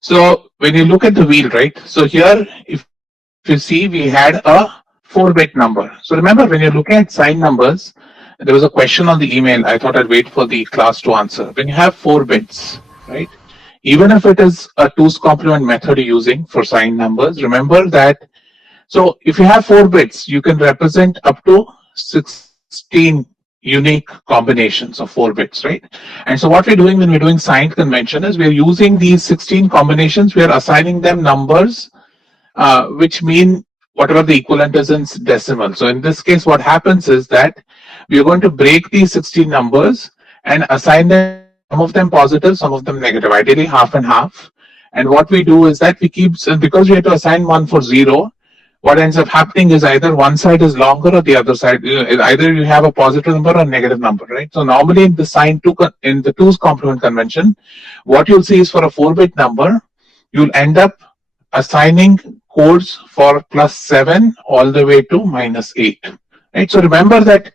So when you look at the wheel, right? So here, if you see, we had a 4-bit number. So remember, when you're looking at signed numbers, there was a question on the email. I thought I'd wait for the class to answer. When you have 4 bits, right? Even if it is a 2's complement method you're using for signed numbers, remember that. So if you have 4 bits, you can represent up to 16 unique combinations of 4 bits, right? And so what we're doing when we're doing signed convention is we're using these 16 combinations, we are assigning them numbers which mean whatever the equivalent is in decimal. So in this case, what happens is that we are going to break these 16 numbers and assign them, some of them positive, some of them negative, ideally half and half. And what we do is that we keep, because we have to assign one for 0, what ends up happening is either one side is longer or the other side, either you have a positive number or a negative number, right? So normally in the in the 2's complement convention, what you'll see is for a 4-bit number, you'll end up assigning codes for +7 all the way to -8, right? So remember that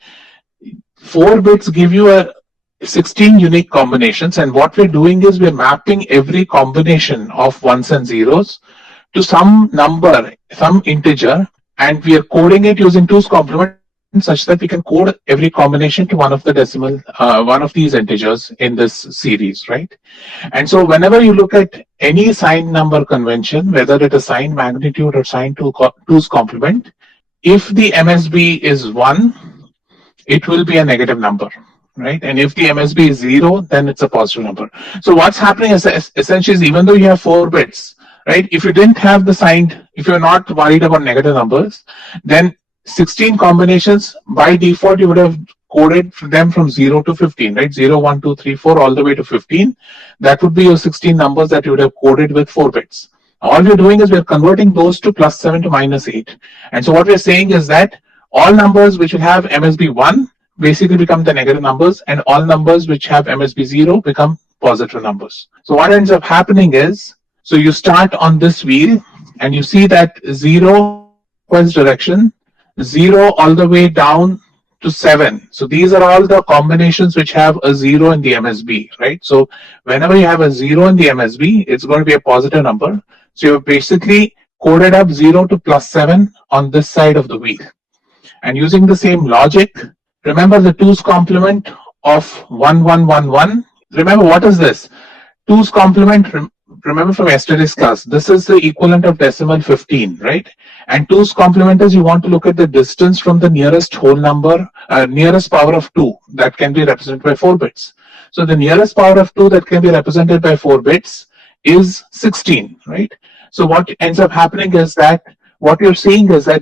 4 bits give you a 16 unique combinations, and what we're doing is we're mapping every combination of ones and zeros to some number, some integer, and we are coding it using 2's complement such that we can code every combination to one of the decimal, one of these integers in this series, right? And so whenever you look at any signed number convention, whether it is signed magnitude or signed 2's complement, if the MSB is 1, it will be a negative number, right? And if the MSB is 0, then it's a positive number. So what's happening is essentially is even though you have 4 bits, right? If you didn't have the signed, if you're not worried about negative numbers, then 16 combinations by default you would have coded them from 0 to 15, right? 0, 1, 2, 3, 4 all the way to 15. That would be your 16 numbers that you would have coded with 4 bits. All we're doing is we're converting those to +7 to -8. And so what we're saying is that all numbers which will have MSB 1 basically become the negative numbers, and all numbers which have MSB 0 become positive numbers. So what ends up happening is, so you start on this wheel and you see that 0 clockwise direction, 0 all the way down to 7. So these are all the combinations which have a 0 in the MSB, right? So whenever you have a 0 in the MSB, it's going to be a positive number. So you've basically coded up 0 to +7 on this side of the wheel. And using the same logic, remember the 2's complement of 1, 1, 1, 1. Remember, what is this? 2's complement, remember from yesterday's class, this is the equivalent of decimal 15, right? And 2's complement is you want to look at the distance from the nearest whole number, nearest power of 2 that can be represented by 4 bits. So the nearest power of 2 that can be represented by 4 bits is 16, right? So what ends up happening is that what you're seeing is that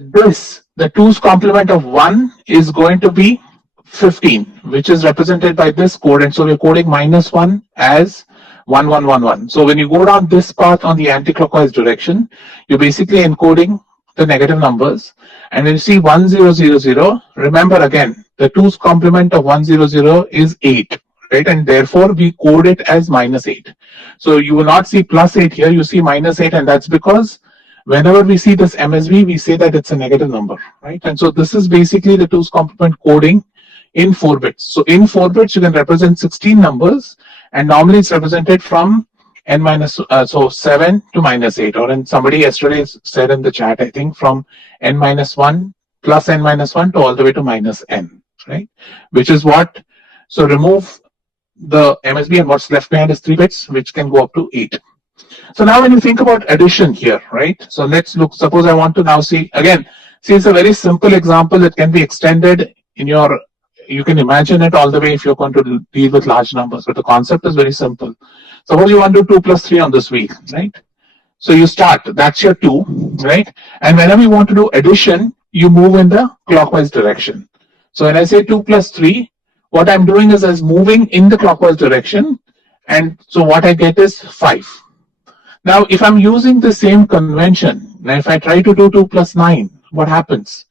the 2's complement of 1 is going to be 15, which is represented by this code. And so we're coding -1 as 1, 1, 1, 1. So when you go down this path on the anti-clockwise direction, you're basically encoding the negative numbers. And when you see 1, 0, 0, 0, remember again, the 2's complement of 1, 0, 0 is 8, right? And therefore we code it as -8. So you will not see +8 here, you see -8, and that's because whenever we see this MSB, we say that it's a negative number, right? And so this is basically the 2's complement coding in 4 bits. So in 4 bits, you can represent 16 numbers, and normally it's represented from n minus, so 7 to -8, or in somebody yesterday said in the chat, I think from n-1 plus n-1 to all the way to -n, right? Which is what, so remove the MSB and what's left behind is 3 bits, which can go up to 8. So now when you think about addition here, right? So let's look, suppose I want to now see, again, see it's a very simple example that can be extended in your, you can imagine it all the way if you're going to deal with large numbers, but the concept is very simple. Suppose you want to do 2 plus 3 on this wheel, right? So you start, that's your 2, right? And whenever you want to do addition, you move in the clockwise direction. So when I say 2 plus 3, what I'm doing is I'm moving in the clockwise direction, and so what I get is 5. Now, if I'm using the same convention, now if I try to do 2 plus 9, what happens?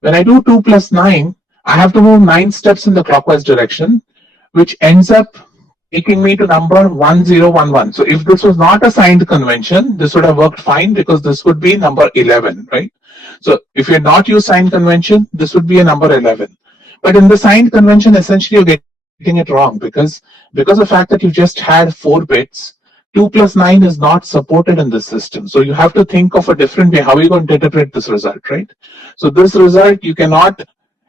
When I do 2 plus 9, I have to move 9 steps in the clockwise direction, which ends up taking me to number 1011. So if this was not a signed convention, this would have worked fine because this would be number 11, right? So if you're not use signed convention, this would be a number 11. But in the signed convention, essentially you're getting it wrong because of the fact that you just had 4 bits, 2 plus 9 is not supported in this system. So you have to think of a different way. How are you going to interpret this result, right? So this result you cannot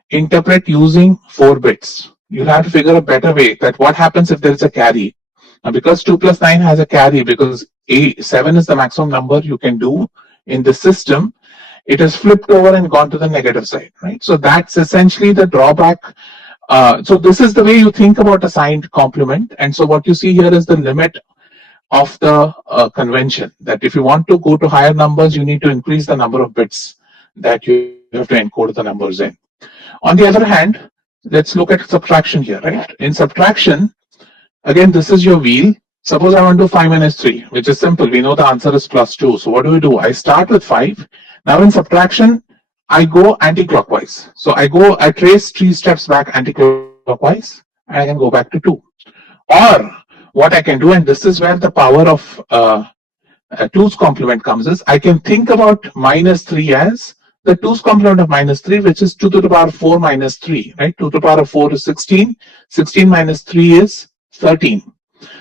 interpret using 4 bits. You'll have to figure a better way that what happens if there is a carry. Now, because 2 plus 9 has a carry, because 7 is the maximum number you can do in the system, it has flipped over and gone to the negative side, right? So that's essentially the drawback. So this is the way you think about a signed complement. And so what you see here is the limit of the convention, that if you want to go to higher numbers, you need to increase the number of bits that you have to encode the numbers in. On the other hand, let's look at subtraction here, right? In subtraction, again, this is your wheel. Suppose I want to do 5 minus 3, which is simple. We know the answer is plus 2. So what do? I start with 5. Now in subtraction, I go anti-clockwise. So I trace 3 steps back anti-clockwise, and I can go back to 2. Or what I can do, and this is where the power of 2's complement comes, is I can think about minus 3 as the 2's complement of minus 3, which is 2 to the power 4 minus 3, right? 2 to the power of 4 is 16. 16 minus 3 is 13.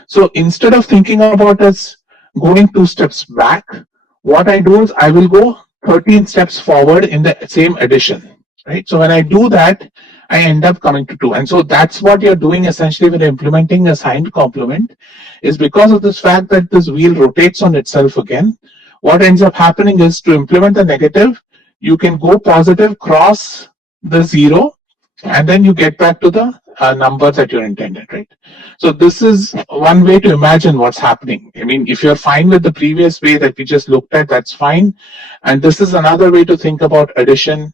So instead of thinking about us going 2 steps back, what I do is I will go 13 steps forward in the same addition, right? So when I do that, I end up coming to 2. And so that's what you're doing essentially when you're implementing a signed complement, is because of this fact that this wheel rotates on itself again, what ends up happening is to implement the negative, you can go positive, cross the 0, and then you get back to the number that you're intended, right? So this is one way to imagine what's happening. I mean, if you're fine with the previous way that we just looked at, that's fine. And this is another way to think about addition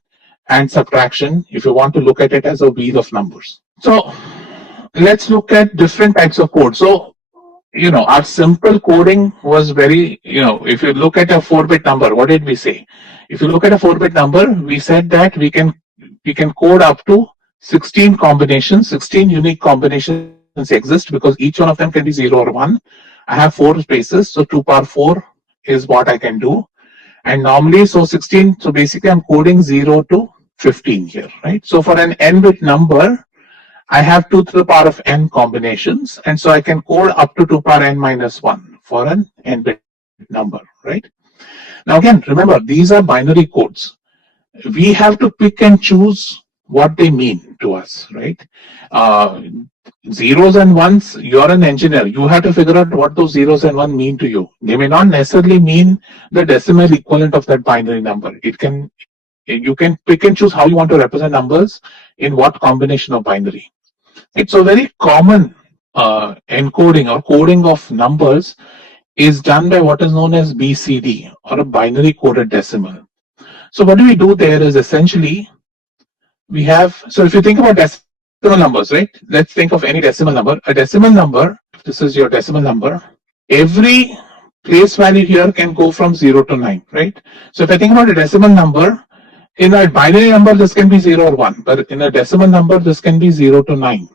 and subtraction if you want to look at it as a wheel of numbers. So let's look at different types of code. So, our simple coding was very, if you look at a 4-bit number, what did we say? If you look at a 4-bit number, we said that we can code up to 16 combinations, 16 unique combinations exist, because each one of them can be 0 or 1. I have 4 spaces, so 2 power 4 is what I can do. And normally, so 16, so basically I'm coding 0 to 15 here, right? So for an n-bit number, I have 2 to the power of n combinations, and so I can code up to 2 power n minus 1 for an n-bit number, right? Now again, remember, these are binary codes. We have to pick and choose what they mean to us, right? Zeros and ones, you're an engineer. You have to figure out what those zeros and one mean to you. They may not necessarily mean the decimal equivalent of that binary number. You can pick and choose how you want to represent numbers in what combination of binary. It's a very common encoding or coding of numbers is done by what is known as BCD, or a binary coded decimal. So what we do there is essentially we have, so if you think about decimal numbers, right? Let's think of any decimal number. A decimal number, if this is your decimal number, every place value here can go from 0 to 9, right? So if I think about a decimal number, in a binary number, this can be 0 or 1, but in a decimal number, this can be 0 to 9.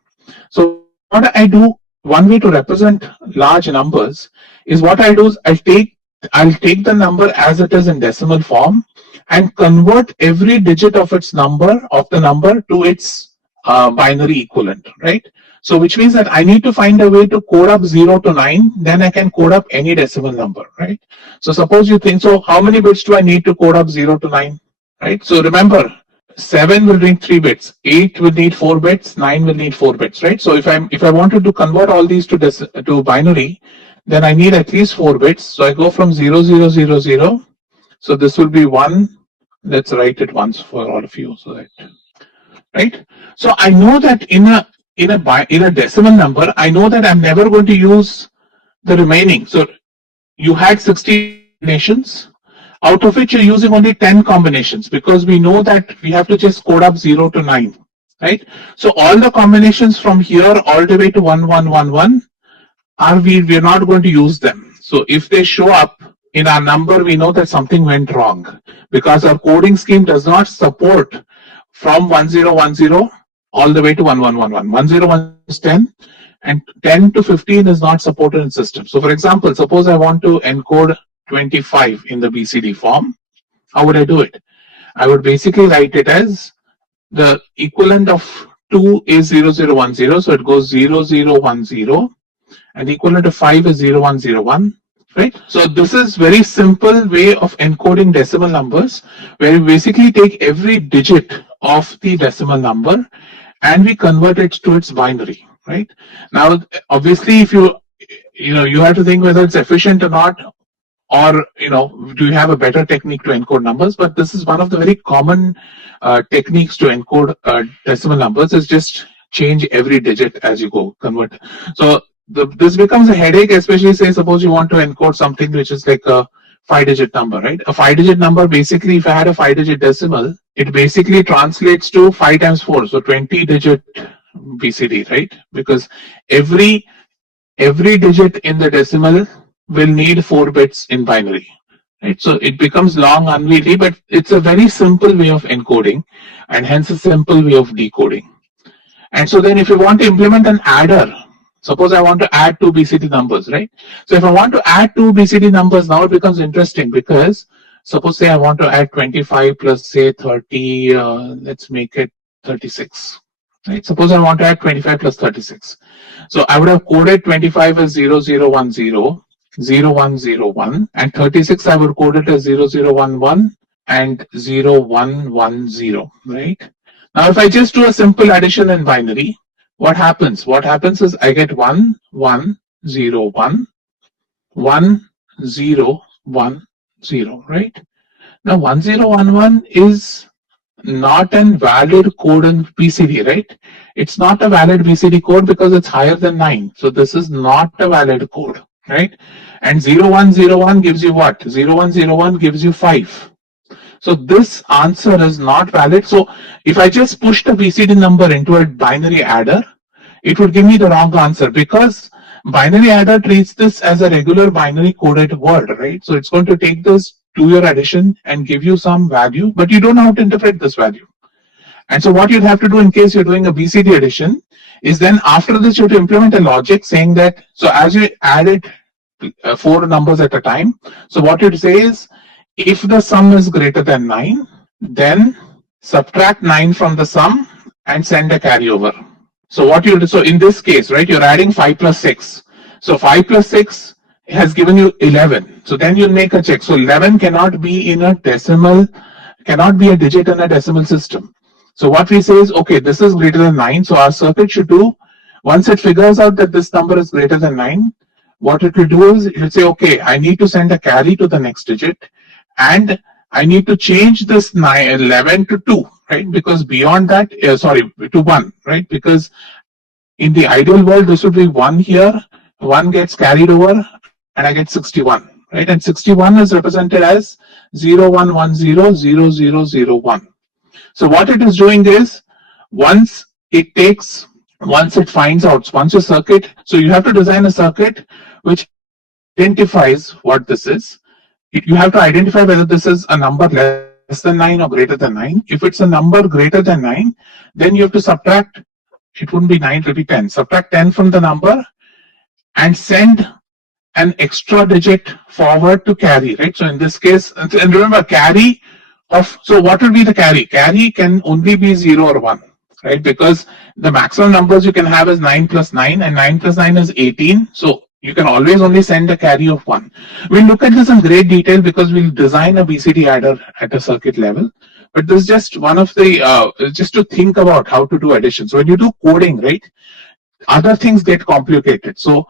So what I do, one way to represent large numbers is what I do is I'll take the number as it is in decimal form and convert every digit of the number to its binary equivalent, right? So which means that I need to find a way to code up 0 to 9, then I can code up any decimal number, right? So suppose you think, so how many bits do I need to code up 0 to 9, right? So remember, 7 will need 3 bits, 8 will need 4 bits, 9 will need 4 bits, right? So if I wanted to convert all these to binary, then I need at least 4 bits. So I go from 0, 0, 0, 0. So this will be 1. Let's write it once for all of you, so that, right? So I know that in a decimal number, I know that I'm never going to use the remaining. So you had 16 combinations, out of which you're using only 10 combinations, because we know that we have to just code up 0 to 9, right? So all the combinations from here all the way to 1, 1, 1, 1 we're not going to use them. So if they show up in our number, we know that something went wrong, because our coding scheme does not support from 1010 all the way to 1111. 101 is 10, and 10 to 15 is not supported in system. So for example, suppose I want to encode 25 in the BCD form. How would I do it? I would basically write it as the equivalent of 2 is 0010, so it goes 0010. and the equivalent of 5 is 0101. Right? So this is very simple way of encoding decimal numbers, where we basically take every digit of the decimal number and we convert it to its binary. Right? Now, obviously, if you have to think whether it's efficient or not, or do you have a better technique to encode numbers. But this is one of the very common techniques to encode decimal numbers, is just change every digit as you go, convert. So this becomes a headache, especially say suppose you want to encode something which is like a 5-digit number, right? A 5-digit number, basically, if I had a 5-digit decimal, it basically translates to 5 times 4, so 20-digit BCD, right? Because every digit in the decimal will need 4 bits in binary. Right? So it becomes long, unwieldy, but it's a very simple way of encoding, and hence a simple way of decoding. And so then if you want to implement an adder, suppose I want to add 2 BCD numbers, right? So if I want to add 2 BCD numbers, now it becomes interesting, because suppose say I want to add 25 plus say 30, let's make it 36. Right? Suppose I want to add 25 plus 36. So I would have coded 25 as 0010, 0101, and 36 I would code it as 0011 and 0110, right? Now if I just do a simple addition in binary, what happens? What happens is I get 1101, 1010, right? Now 1011 is not a valid code in BCD, right? It's not a valid BCD code because it's higher than 9. So this is not a valid code, right? And 0101 gives you what? 0101 gives you 5. So this answer is not valid. So if I just push the BCD number into a binary adder, it would give me the wrong answer, because binary adder treats this as a regular binary coded word, right? So it's going to take this, do your addition and give you some value, but you don't know how to interpret this value. And so what you'd have to do in case you're doing a BCD addition is then after this you have to implement a logic saying that, so as you added 4 numbers at a time, so what you'd say is, if the sum is greater than 9, then subtract 9 from the sum and send a carryover. So what you do, so in this case, right, you're adding 5 plus 6. So 5 plus 6 has given you 11. So then you make a check. So 11 cannot be in a decimal, cannot be a digit in a decimal system. So what we say is, okay, this is greater than 9. So our circuit should do, once it figures out that this number is greater than 9, what it will do is it will say, okay, I need to send a carry to the next digit, and I need to change this 11 to 2, right? Because beyond that, to 1, right? Because in the ideal world, this would be 1 here, 1 gets carried over, and I get 61, right? And 61 is represented as 01100001. So what it is doing is, once it finds out, once your circuit, so you have to design a circuit which identifies what this is. You have to identify whether this is a number less than 9 or greater than 9. If it's a number greater than 9, then you have to subtract, it wouldn't be 9, it will be 10. Subtract 10 from the number and send an extra digit forward to carry, right? So in this case, and remember carry of, so what will be the carry? Carry can only be 0 or 1, right? Because the maximum numbers you can have is 9 plus 9, and 9 plus 9 is 18. So you can always only send a carry of 1. We'll look at this in great detail because we'll design a BCD adder at a circuit level. But this is just one of the, just to think about how to do addition. So when you do coding, right, other things get complicated. So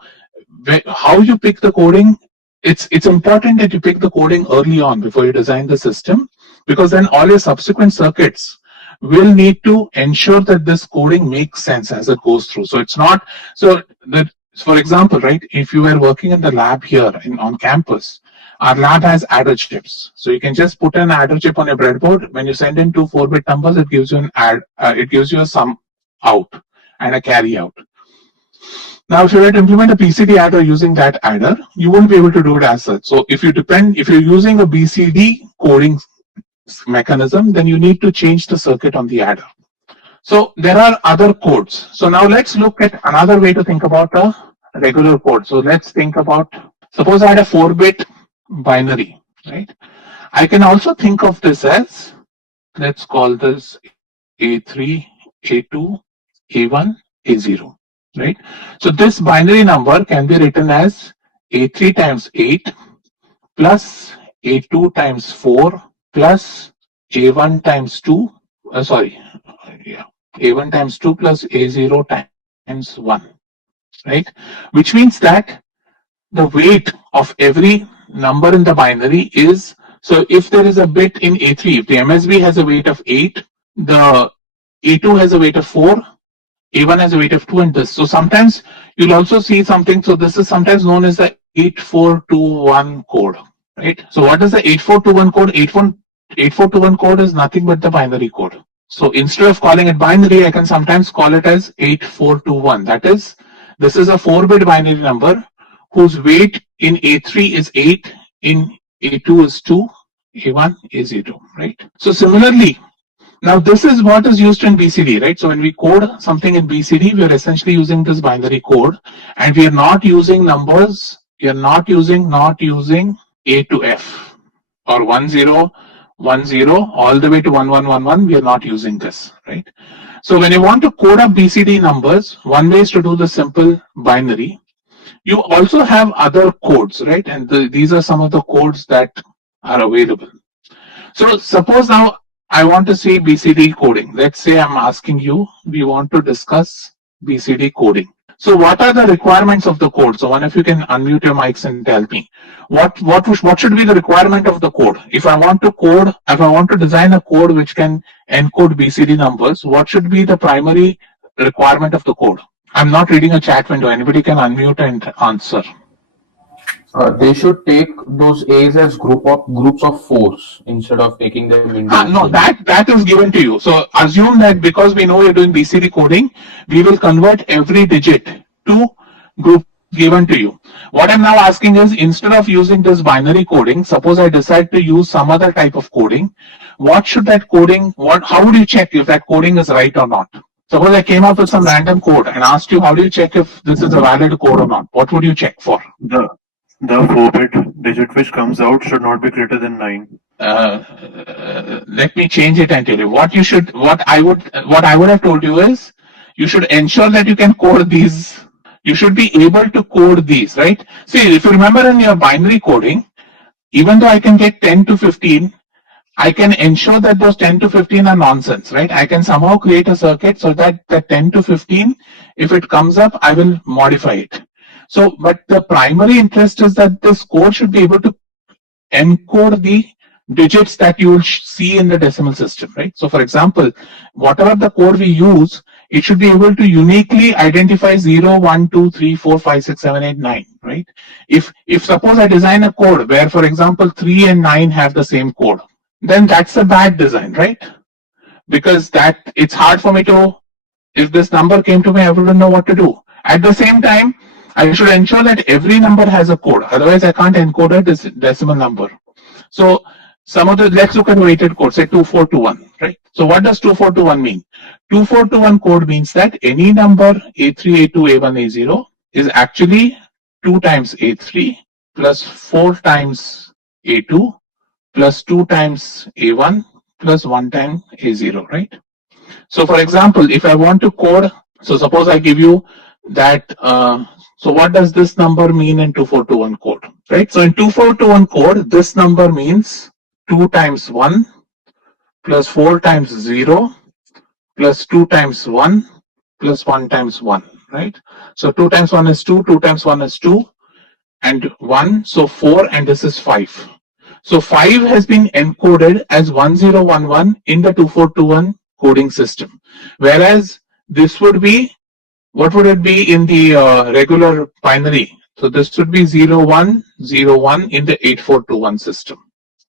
how you pick the coding, it's important that you pick the coding early on before you design the system, because then all your subsequent circuits will need to ensure that this coding makes sense as it goes through. So it's not, so that, for example, right, if you were working in the lab here on campus, our lab has adder chips. So you can just put an adder chip on your breadboard. When you send in 2 4-bit numbers, it gives you an it gives you a sum out and a carry out. Now, if you were to implement a BCD adder using that adder, you won't be able to do it as such. So if you're using a BCD coding mechanism, then you need to change the circuit on the adder. So there are other codes. So now let's look at another way to think about a regular code. So let's think about, suppose I had a 4-bit binary, right? I can also think of this as, let's call this A3, A2, A1, A0. right? So this binary number can be written as A3 times 8 plus A2 times 4 plus A1 times 2, sorry, yeah, A1 times 2 plus A0 times 1, right? Which means that the weight of every number in the binary is, so if there is a bit in A3, if the MSB has a weight of 8, the A2 has a weight of 4, A1 has a weight of 2, and this. So sometimes you'll also see something. So this is sometimes known as the 8421 code, right? So what is the 8421 code? 8421 code is nothing but the binary code. So instead of calling it binary, I can sometimes call it as 8421. That is, this is a 4-bit binary number whose weight in A3 is 8, in A2 is 2, A1 is A2, right? So similarly, now this is what is used in BCD, right? So when we code something in BCD, we are essentially using this binary code, and we are not using numbers. We are not using A to F or 1010 all the way to 1111. We are not using this, right? So when you want to code up BCD numbers, one way is to do the simple binary. You also have other codes, right? And these are some of the codes that are available. So suppose now I want to see BCD coding. Let's say I'm asking you, we want to discuss BCD coding. So what are the requirements of the code? So one of you can unmute your mics and tell me what should be the requirement of the code? If I want to design a code which can encode BCD numbers, what should be the primary requirement of the code? I'm not reading a chat window. Anybody can unmute and answer. They should take those A's as groups of fours instead of taking them No, individually. that is given to you. So assume that because we know you're doing BCD coding, we will convert every digit to groups given to you. What I'm now asking is, instead of using this binary coding, suppose I decide to use some other type of coding, what should that coding, how would you check if that coding is right or not? Suppose I came up with some random code and asked you, how do you check if this is a valid code or not? What would you check for? The 4-bit digit which comes out should not be greater than 9. Let me change it and tell you what I would have told you is, you should ensure that you can code these. You should be able to code these, right? See, if you remember in your binary coding, even though I can get 10 to 15, I can ensure that those 10 to 15 are nonsense, right? I can somehow create a circuit so that the 10 to 15, if it comes up, I will modify it. So, but the primary interest is that this code should be able to encode the digits that you will see in the decimal system, right? So for example, whatever the code we use, it should be able to uniquely identify 0, 1, 2, 3, 4, 5, 6, 7, 8, 9, right? If suppose I design a code where, for example, 3 and 9 have the same code, then that's a bad design, right? Because that it's hard for me to, if this number came to me, I wouldn't know what to do. At the same time, I should ensure that every number has a code. Otherwise, I can't encode a decimal number. So let's look at weighted code, say 2421, right? So what does 2421 mean? 2421 code means that any number A3, A2, A1, A0 is actually 2 times A3 plus 4 times A2 plus 2 times A1 plus 1 time A0, right? So for example, if I want to code, so suppose I give you that, so what does this number mean in 2421 code, right? So in 2421 code, this number means 2 times 1 plus 4 times 0 plus 2 times 1 plus 1 times 1, right? So 2 times 1 is 2, 2 times 1 is 2, and 1, so 4, and this is 5. So 5 has been encoded as 1011 in the 2421 coding system, whereas this would be, what would it be in the regular binary? So this would be 0101 in the 8421 system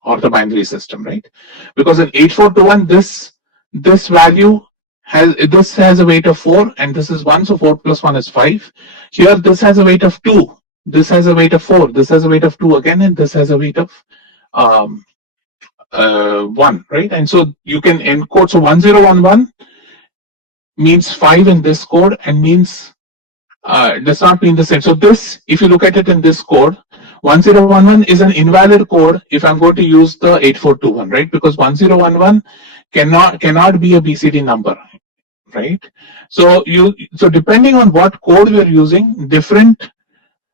or the binary system, right? Because in 8421, this value has a weight of 4 and this is 1, so 4 plus 1 is 5. Here this has a weight of 2, this has a weight of 4, this has a weight of 2 again, and this has a weight of 1, right? And so you can encode, so 1011 means 5 in this code and means does not mean the same. So this, if you look at it in this code, 1011 is an invalid code if I'm going to use the 8421, right? Because 1011 cannot be a BCD number, right? So depending on what code we are using, different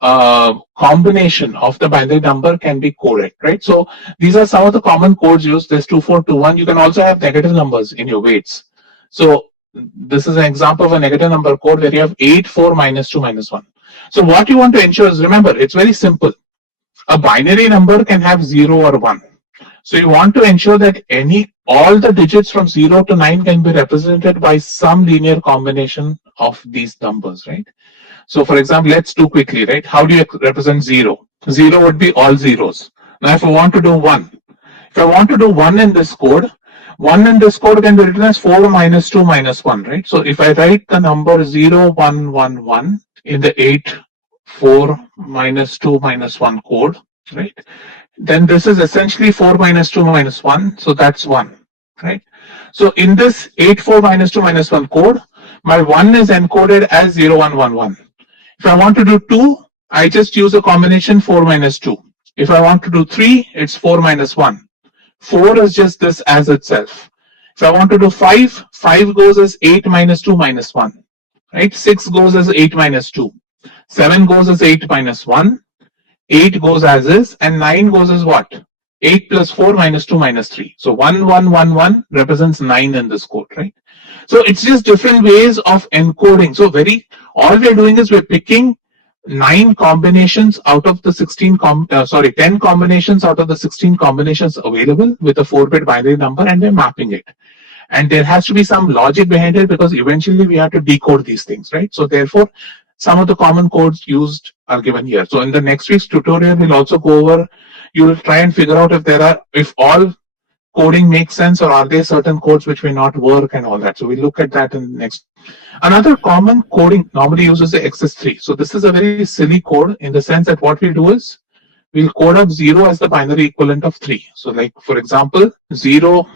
combination of the binary number can be coded, right? So these are some of the common codes used. There's 2421. You can also have negative numbers in your weights. So this is an example of a negative number code where you have 8, 4, -2, -1. So what you want to ensure is, remember, it's very simple. A binary number can have 0 or 1. So you want to ensure that all the digits from 0 to 9 can be represented by some linear combination of these numbers, right? So for example, let's do quickly, right? How do you represent 0? 0 would be all zeros. Now if I want to do 1, if I want to do 1 in this code, 1 in this code can be written as 4 -2 -1, right? So if I write the number 0, 1, 1, 1 in the 8, 4, -2, -1 code, right? Then this is essentially 4 -2 -1, so that's 1, right? So in this 8, 4, -2 -1 code, my 1 is encoded as 0, 1, 1, 1. If I want to do 2, I just use a combination 4 -2. If I want to do 3, it's 4 -1. 4 is just this as itself. If I want to do 5, 5 goes as 8 -2 -1, right? 6 goes as 8 -2. 7 goes as 8 -1. 8 goes as is, and 9 goes as what? 8 plus 4 -2 -3. So 1, 1, 1, 1 represents 9 in this code, right? So it's just different ways of encoding. So all we're doing is we're picking 9 combinations out of the 10 combinations out of the 16 combinations available with a 4-bit binary number, and we're mapping it. And there has to be some logic behind it, because eventually we have to decode these things, right? So therefore, some of the common codes used are given here. So in the next week's tutorial, we'll also go over, you'll try and figure out if all coding makes sense, or are there certain codes which may not work and all that. So we'll look at that in the next. Another common coding normally uses the XS3. So this is a very silly code in the sense that what we'll do is we'll code up 0 as the binary equivalent of 3. So like, for example, 0,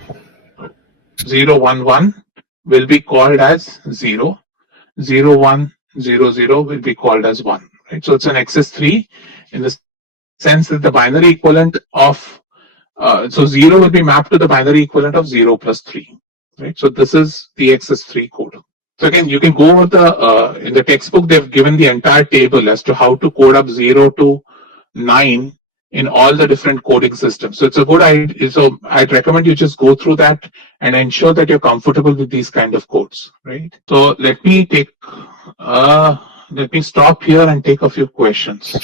0, 1, 1 will be called as 0. 0, 1, 0, 0 will be called as 1, right? So it's an XS3 in the sense that the binary equivalent of so 0 will be mapped to the binary equivalent of 0 plus 3, right? So this is the XS3 code. So again, you can go over in the textbook, they've given the entire table as to how to code up 0 to 9 in all the different coding systems. So it's a good idea. So I'd recommend you just go through that and ensure that you're comfortable with these kind of codes, right? So let me stop here and take a few questions.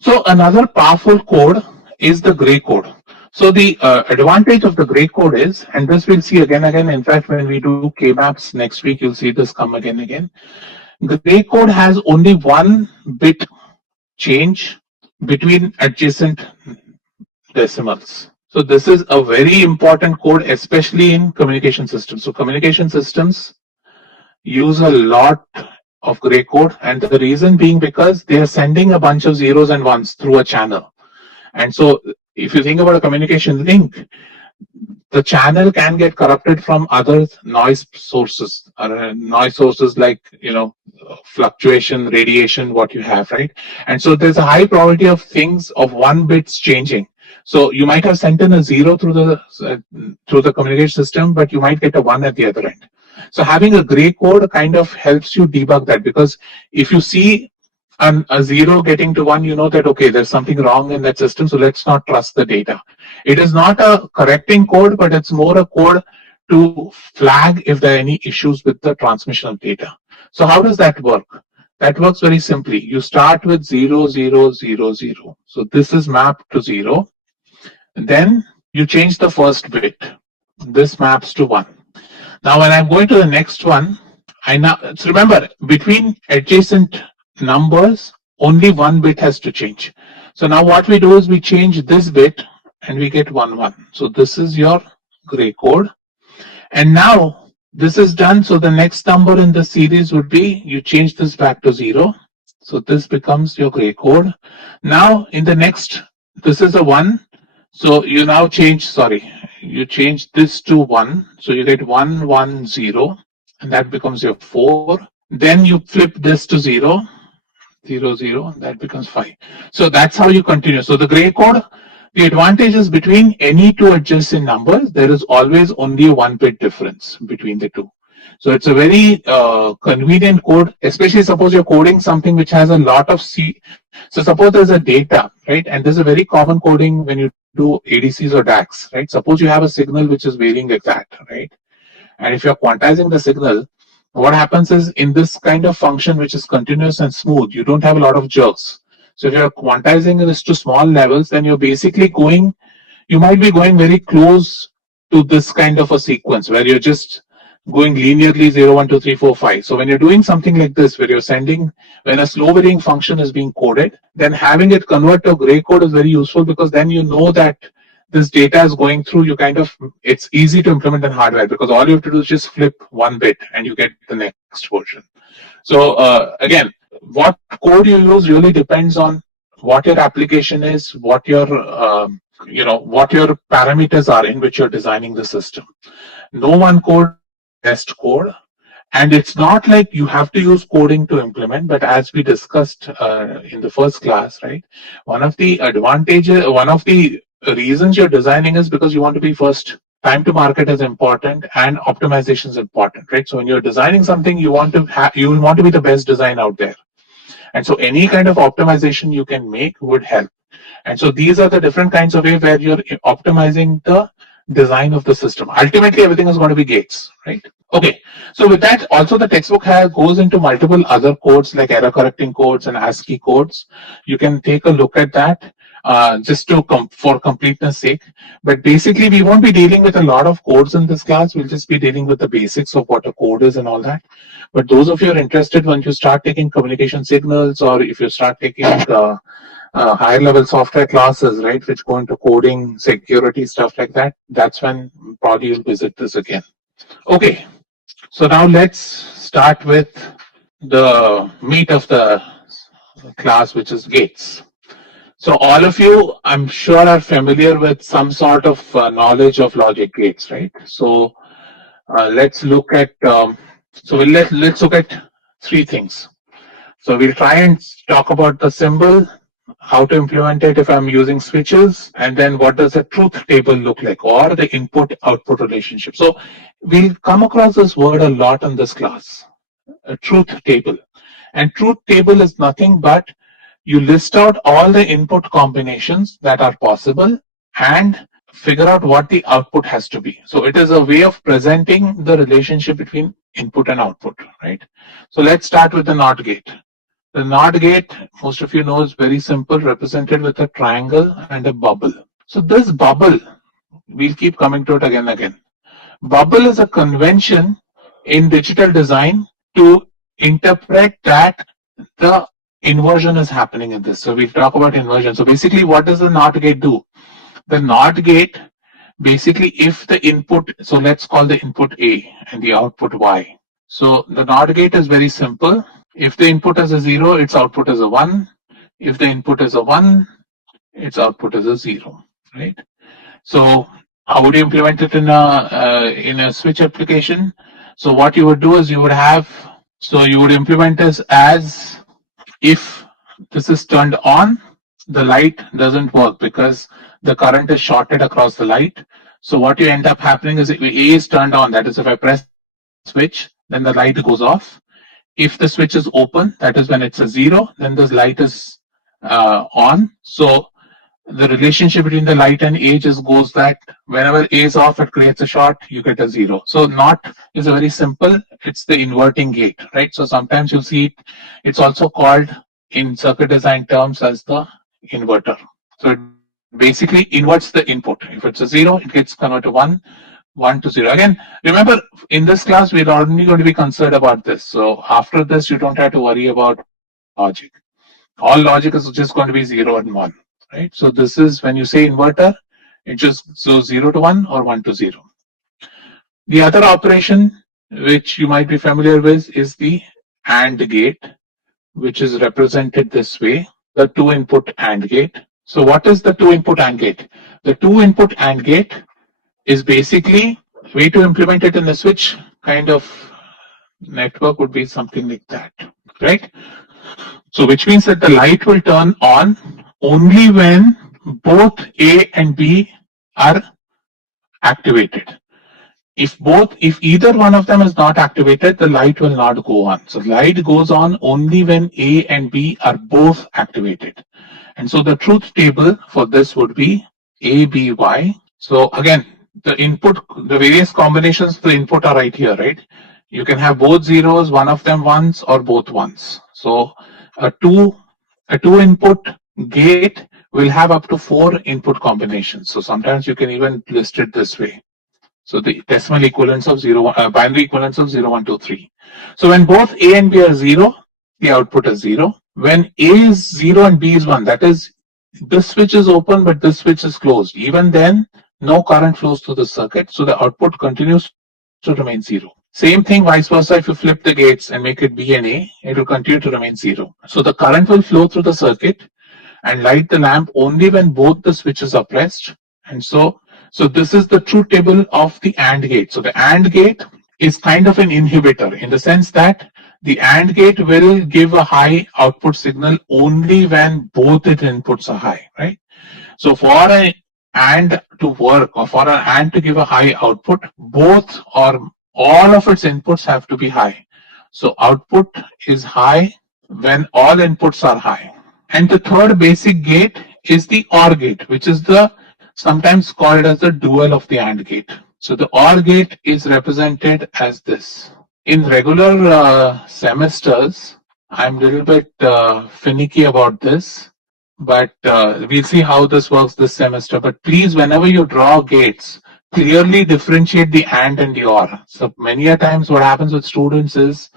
So another powerful code is the gray code. So the advantage of the gray code is, and this we'll see again. In fact, when we do K-maps next week, you'll see this come again. Gray code has only 1 bit change between adjacent decimals. So this is a very important code, especially in communication systems. So communication systems use a lot of gray code, and the reason being because they are sending a bunch of zeros and ones through a channel. And so if you think about a communication link, the channel can get corrupted from other noise sources like, fluctuation, radiation, what you have, right? And so there's a high probability of things of 1 bits changing. So you might have sent in a 0 through the communication system, but you might get a 1 at the other end. So having a gray code kind of helps you debug that, because if you see a 0 getting to 1, you know that, okay, there's something wrong in that system, so let's not trust the data. It is not a correcting code, but it's more a code to flag if there are any issues with the transmission of data. So how does that work? That works very simply. You start with 0, 0, 0, 0. So this is mapped to 0. Then you change the first bit. This maps to 1. Now when I'm going to the next one, so remember, between adjacent numbers, only 1 bit has to change. So now what we do is we change this bit and we get 1, 1. So this is your gray code. And now this is done. So the next number in the series would be, you change this back to 0. So this becomes your gray code. Now in the next, this is a 1. So you now change this to 1. So you get 1, 1, 0. And that becomes your 4. Then you flip this to 0. 0, 0, and that becomes 5. So that's how you continue. So the gray code, the advantage is between any two adjacent numbers, there is always only a 1 bit difference between the two. So it's a very convenient code, especially suppose you're coding something which has a lot of C. So suppose there's a data, right? And there's a very common coding when you do ADCs or DACs, right? Suppose you have a signal which is varying like that, right? And if you're quantizing the signal, what happens is in this kind of function which is continuous and smooth, you don't have a lot of jerks. So if you're quantizing this to small levels, then you're basically going, you might be going very close to this kind of a sequence where you're just going linearly 0, 1, 2, 3, 4, 5. So when you're doing something like this, where you're sending, when a slow varying function is being coded, then having it convert to gray code is very useful, because then you know that this data is going through, you kind of, it's easy to implement in hardware, because all you have to do is just flip one bit and you get the next version. So again, what code you use really depends on what your application is, what your what your parameters are in which you're designing the system. No one code best code, and it's not like you have to use coding to implement, but as we discussed in the first class, right, one of the advantages, one of the reasons you're designing is because you want to be first. Time to market is important and optimization is important, right? So when you're designing something, you want to be the best design out there, and so any kind of optimization you can make would help. And so these are the different kinds of way where you're optimizing the design of the system. Ultimately, everything is going to be gates, right? Okay, so with that, also the textbook goes into multiple other codes like error correcting codes and ASCII codes. You can take a look at that just to for completeness sake. But basically, we won't be dealing with a lot of codes in this class. We'll just be dealing with the basics of what a code is and all that. But those of you who are interested, when you start taking communication signals, or if you start taking higher level software classes, right, which go into coding, security, stuff like that, that's when probably you'll visit this again. Okay, so now let's start with the meat of the class, which is gates. So all of you, I'm sure, are familiar with some sort of knowledge of logic gates, right? So let's look at, let's look at three things. So we'll try and talk about the symbol, how to implement it if I'm using switches, and then what does a truth table look like, or the input-output relationship. So we'll come across this word a lot in this class, a truth table. And truth table is nothing but you list out all the input combinations that are possible and figure out what the output has to be. So it is a way of presenting the relationship between input and output, right? So let's start with the NOT gate. The NOT gate, most of you know, is very simple, represented with a triangle and a bubble. So this bubble, we'll keep coming to it again and again. Bubble is a convention in digital design to interpret that the inversion is happening in this. So we'll talk about inversion. So basically, what does the NOT gate do? The NOT gate, basically, if the input, so let's call the input A and the output Y. So the NOT gate is very simple. If the input is a 0, its output is a 1. If the input is a 1, its output is a 0, right? So how would you implement it in a switch application? So what you would do is you would implement this as, if this is turned on, the light doesn't work because the current is shorted across the light. So what you end up happening is, if A is turned on, that is if I press switch, then the light goes off. If the switch is open, that is when it's a 0, then the light is on. So the relationship between the light and A just goes that whenever A is off, it creates a short, you get a 0. So NOT is a very simple, it's the inverting gate, right? So sometimes you'll see it, it's also called in circuit design terms as the inverter. So it basically inverts the input. If it's a 0, it gets converted to 1, 1 to 0. Again, remember, in this class, we're only going to be concerned about this. So after this, you don't have to worry about logic. All logic is just going to be 0 and 1, right? So this is, when you say inverter, it just goes 0 to 1 or 1 to 0. The other operation which you might be familiar with is the AND gate, which is represented this way, the 2-input AND gate. So what is the 2-input AND gate? The 2-input AND gate is basically, way to implement it in a switch kind of network would be something like that, right? So which means that the light will turn on only when both A and B are activated. if either one of them is not activated, the light will not go on. So light goes on only when A and B are both activated. And so the truth table for this would be ABY. So again, the input, the various combinations of the input are right here, right? You can have both zeros, one of them ones, or both ones. So a two input gate will have up to 4 input combinations. So sometimes you can even list it this way. So the decimal equivalents of binary equivalents of 0, 1, 2, 3. So when both A and B are 0, the output is 0. When A is 0 and B is 1, that is, this switch is open but this switch is closed. Even then, no current flows through the circuit, so the output continues to remain 0. Same thing vice versa, if you flip the gates and make it B and A, it will continue to remain 0. So the current will flow through the circuit and light the lamp only when both the switches are pressed. And so this is the truth table of the AND gate. So the AND gate is kind of an inhibitor in the sense that the AND gate will give a high output signal only when both its inputs are high, right? So for an AND to work, or for an AND to give a high output, both or all of its inputs have to be high. So output is high when all inputs are high. And the third basic gate is the OR gate, which is the sometimes called as the dual of the AND gate. So the OR gate is represented as this. In regular semesters, I'm a little bit finicky about this, but we'll see how this works this semester. But please, whenever you draw gates, clearly differentiate the AND and the OR. So many a times what happens with students is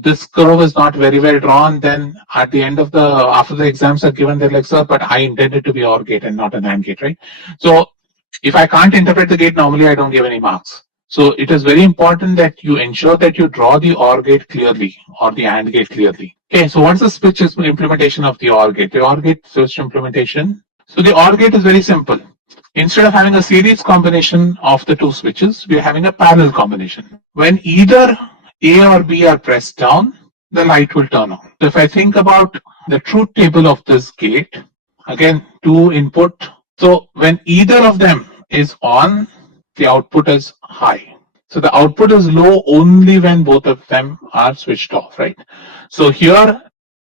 this curve is not very well drawn, then at the end of after the exams are given, they're like, sir, but I intended to be OR gate and not an AND gate, right? So if I can't interpret the gate, normally I don't give any marks. So it is very important that you ensure that you draw the OR gate clearly or the AND gate clearly. Okay, so what's the switch implementation of the OR gate? The OR gate switch implementation. So the OR gate is very simple. Instead of having a series combination of the two switches, we are having a parallel combination. When either A or B are pressed down, the light will turn on. So if I think about the truth table of this gate, again, two input. So when either of them is on, the output is high. So the output is low only when both of them are switched off, right? So here,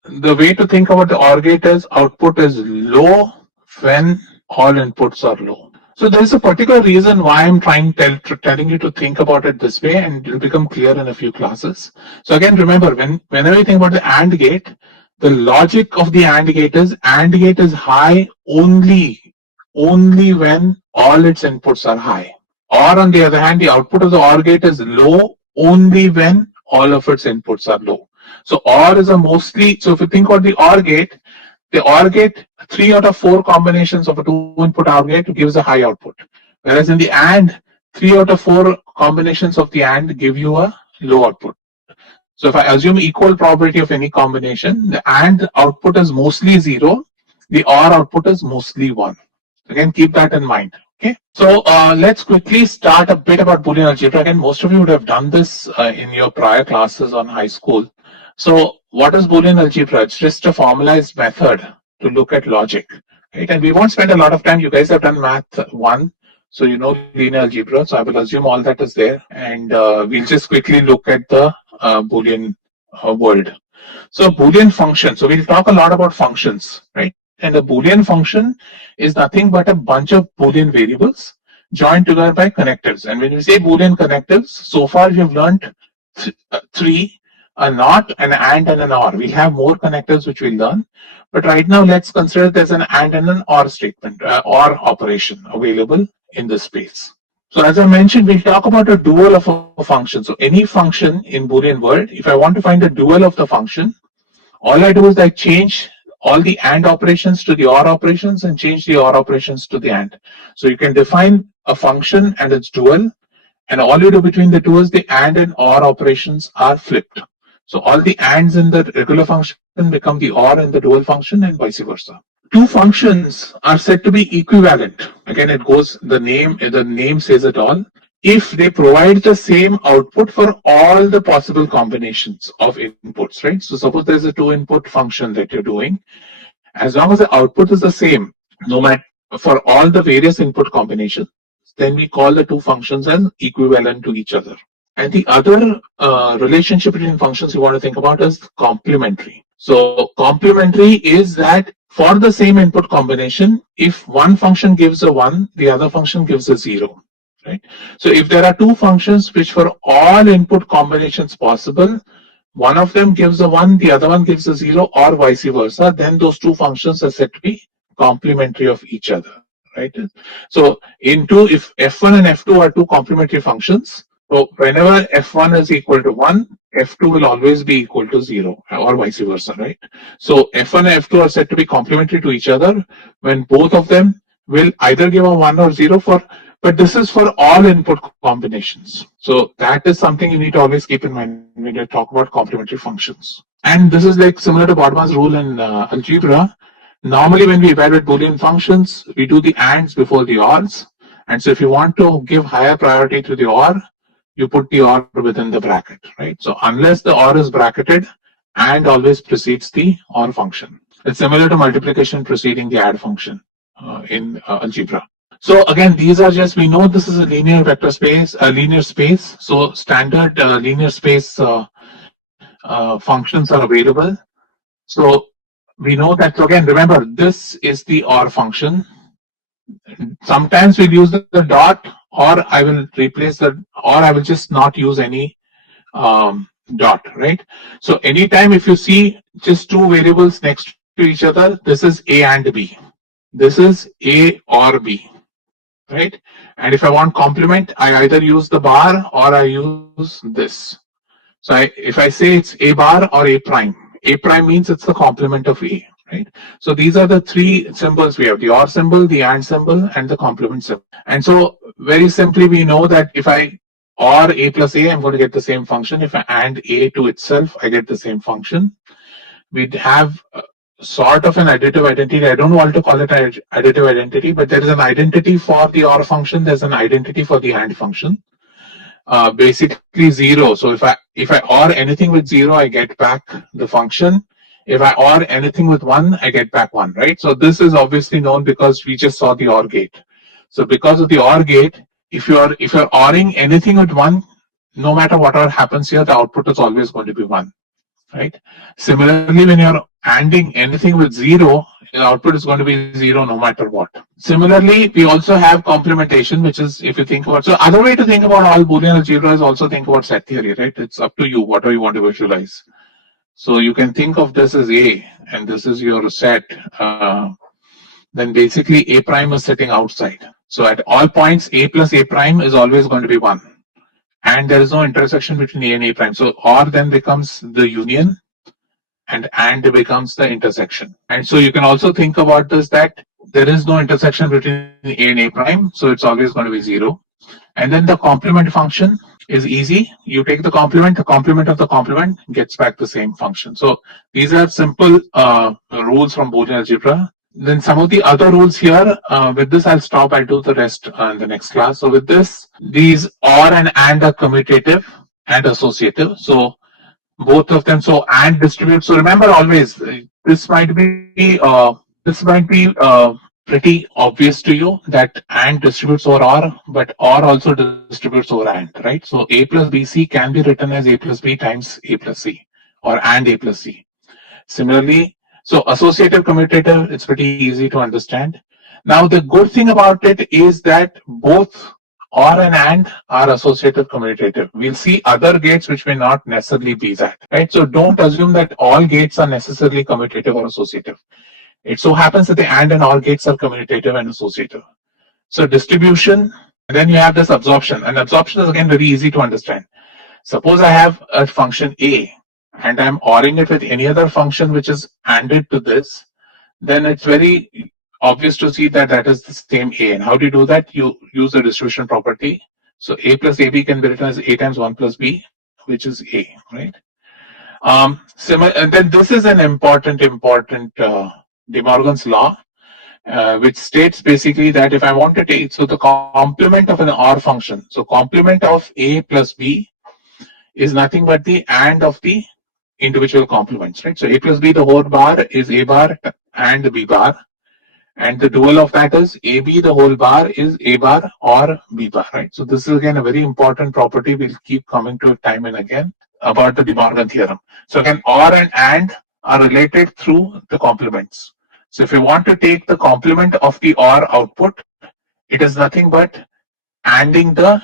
the way to think about the OR gate is output is low when all inputs are low. So there is a particular reason why I'm telling you to think about it this way, and it will become clear in a few classes. So again, remember, whenever you think about the AND gate, the logic of the AND gate is high only when all its inputs are high. Or on the other hand, the output of the OR gate is low only when all of its inputs are low. So OR is so if you think about the OR gate, 3 out of 4 combinations of a 2-input OR gate gives a high output. Whereas in the AND, 3 out of 4 combinations of the AND give you a low output. So if I assume equal probability of any combination, the AND output is mostly 0, the OR output is mostly 1. Again, keep that in mind. Okay, so let's quickly start a bit about Boolean algebra. Again, most of you would have done this in your prior classes on high school. So what is Boolean algebra? It's just a formalized method to look at logic, right? And we won't spend a lot of time. You guys have done math 1, so you know linear algebra. So I will assume all that is there, and we'll just quickly look at the Boolean world. So Boolean function. So we'll talk a lot about functions, right? And a Boolean function is nothing but a bunch of Boolean variables joined together by connectives. And when we say Boolean connectives, so far you've learned 3, a NOT, an AND, and an OR. We'll have more connectives which we'll learn. But right now, let's consider there's an AND and an OR statement, OR operation available in this space. So as I mentioned, we'll talk about a dual of a function. So any function in Boolean world, if I want to find the dual of the function, all I do is I change all the AND operations to the OR operations and change the OR operations to the AND. So you can define a function and its dual, and all you do between the two is the AND and OR operations are flipped. So all the ANDs in the regular function become the OR in the dual function, and vice versa. Two functions are said to be equivalent. Again, the name says it all. If they provide the same output for all the possible combinations of inputs, right? So suppose there's a 2-input function that you're doing. As long as the output is the same, no matter for all the various input combinations, then we call the two functions as equivalent to each other. And the other relationship between functions you want to think about is complementary. So complementary is that for the same input combination, if one function gives a 1, the other function gives a 0. Right? So if there are two functions which for all input combinations possible, one of them gives a 1, the other one gives a 0, or vice versa, then those two functions are said to be complementary of each other. Right? So if f1 and f2 are two complementary functions, so whenever f1 is equal to 1, f2 will always be equal to 0, or vice versa, right? So f1 and f2 are said to be complementary to each other when both of them will either give a 1 or 0 but this is for all input combinations. So that is something you need to always keep in mind when you talk about complementary functions. And this is like similar to Bodman's rule in algebra. Normally when we evaluate Boolean functions, we do the ands before the ors. And so if you want to give higher priority to the or, you put the or within the bracket, right? So unless the or is bracketed, and always precedes the or function. It's similar to multiplication preceding the add function in algebra. So again, these are just, we know this is a linear vector space, a linear space. So standard linear space functions are available. So we know that, so again, remember, this is the or function. Sometimes we'll use the dot, or I will replace the, or I will just not use any dot, right? So anytime if you see just two variables next to each other, this is A and B. This is A or B, right? And if I want complement, I either use the bar or I use this. So if I say it's A bar or A prime means it's the complement of A, right? So these are the three symbols we have: the or symbol, the and symbol, and the complement symbol. And so very simply, we know that if I or A plus A, I'm going to get the same function. If I and A to itself, I get the same function. We'd have sort of an additive identity. I don't want to call it an additive identity, but there is an identity for the or function. There's an identity for the and function. Basically 0. So if I or anything with 0, I get back the function. If I or anything with 1, I get back 1, right? So this is obviously known because we just saw the or gate. So because of the or gate, if you're oring anything with 1, no matter what happens here, the output is always going to be 1, right? Similarly, when you're anding anything with 0, the output is going to be 0 no matter what. Similarly, we also have complementation, which is, if you think about, so other way to think about all Boolean algebra is also think about set theory, right? It's up to you, whatever you want to visualize. So you can think of this as A, and this is your set. Then basically A prime is sitting outside. So at all points, A plus A prime is always going to be 1. And there is no intersection between A and A prime. So or then becomes the union, and becomes the intersection. And so you can also think about this, that there is no intersection between A and A prime, so it's always going to be 0. And then the complement function is easy. You take the complement of the complement gets back the same function. So these are simple rules from Boolean algebra. Then some of the other rules here, with this I'll stop, I'll do the rest in the next class. So with this, these or and are commutative and associative. So both of them, so and distribute. So remember always, this might be pretty obvious to you that and distributes over or, but or also distributes over and, right? So A plus BC can be written as A plus B times A plus C, or and A plus C. Similarly, so associative commutative, it's pretty easy to understand. Now the good thing about it is that both or and are associative commutative. We'll see other gates which may not necessarily be that, right? So don't assume that all gates are necessarily commutative or associative. It so happens that the and or gates are commutative and associative. So distribution, and then you have this absorption, and absorption is again very easy to understand. Suppose I have a function A and I'm oring it with any other function which is anded to this, then it's very obvious to see that that is the same A. And how do you do that? You use the distribution property. So A plus AB can be written as A times 1 plus B, which is A, right? And then this is an important De Morgan's law, which states basically that if I want to take, so the complement of an OR function, so complement of A plus B is nothing but the AND of the individual complements, right? So A plus B, the whole bar is A bar and B bar. And the dual of that is AB the whole bar is A bar or B bar, right? So this is again a very important property. We'll keep coming to it time and again about the De Morgan theorem. So again, OR and are related through the complements. So if you want to take the complement of the OR output, it is nothing but ANDing the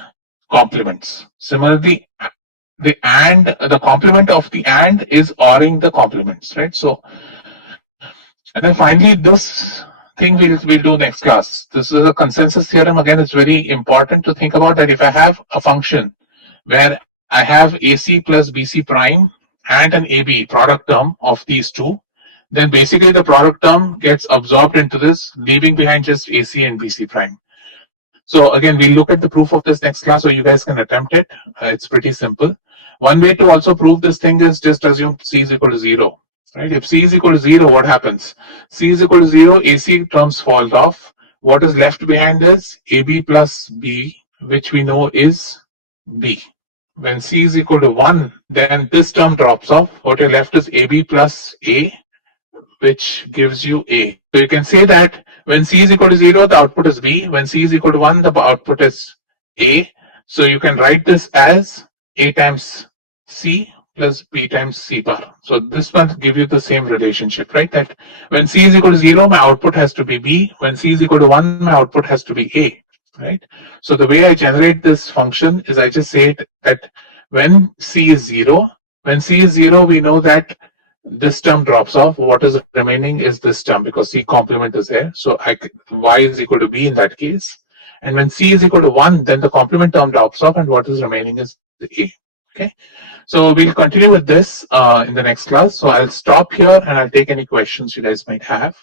complements. Similarly, the complement of the AND is ORing the complements, right? So, and then finally, this thing we'll do next class. This is a consensus theorem. Again, it's very important to think about that if I have a function where I have AC plus BC prime and an AB product term of these two, then basically the product term gets absorbed into this, leaving behind just AC and BC prime. So again, we'll look at the proof of this next class so you guys can attempt it. It's pretty simple. One way to also prove this thing is just assume C is equal to 0. Right? If C is equal to 0, what happens? C is equal to 0, AC terms fall off. What is left behind is AB plus B, which we know is B. When C is equal to 1, then this term drops off. What you're left is AB plus A, which gives you A. So you can say that when C is equal to 0, the output is B. When C is equal to 1, the output is A. So you can write this as A times C plus B times C bar. So this one give you the same relationship, right? That when C is equal to 0, my output has to be B. When C is equal to 1, my output has to be A, right? So the way I generate this function is I just say that when C is 0, we know that this term drops off. What is remaining is this term because C complement is there. So Y is equal to B in that case. And when C is equal to 1, then the complement term drops off and what is remaining is the A. Okay. So we'll continue with this in the next class. So I'll stop here and I'll take any questions you guys might have.